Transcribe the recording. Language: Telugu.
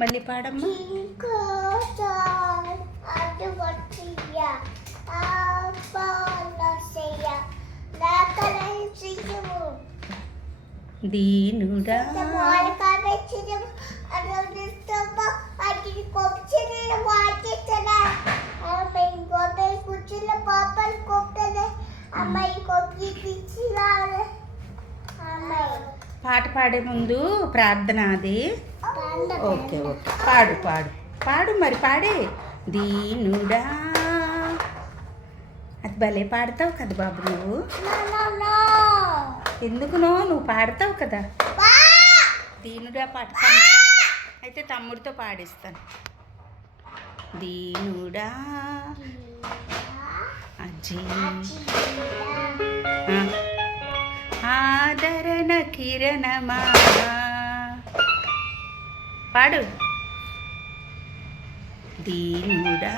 మళ్ళీ పాడమ్మా. దీనుడా పాట పాడే ముందు ప్రార్థన అది. ఓకే ఓకే, పాడు పాడు పాడు మరి పాడే. దీనుడా అది భలే పాడతావు కదా బాబు నువ్వు. ఎందుకు నువ్వు పాడతావు కదా. దీనుడా పాట అయితే తమ్ముడితో పాడిస్తాను. దీనుడా అజీ ఆదరణ కిరణమా పాడు. దీనుడా